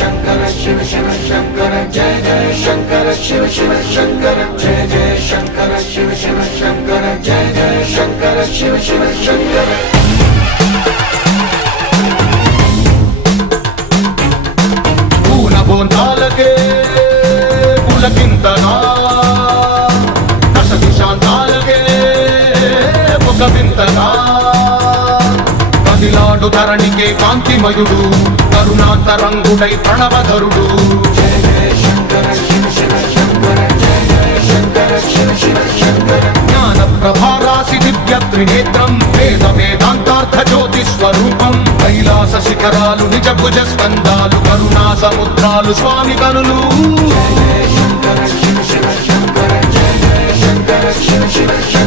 शंकर शिव शिव शंकर जय जय शंकर शिव शिव शंकर जय जय शंकर शिव शिव शंकर जय जय शंकर शिव शिव शंकर పూనబోంతాలకే పులకింతగా దశ దిశాంతాలకే ఒక వింతగా కదిలాడు ధరణికే కాంతిమయుడు కరుణాంతరంగుడై ప్రణవధరుడు जय जय शंकर शिव शिव शंकर जय जय शंकर शिव शिव शंकर జ్ఞాన ప్రభారాసి దివ్య త్రినేత్రం వేద వేదాంతార్థ జ్యోతి స్వరూపం కైలాస శిఖరాలు నిజ భుజ స్కందాలు కరుణా సముద్రాలు స్వామి కనులు जय जय शंकर शिव शिव शंकर जय जय शंकर शिव शिव शंकर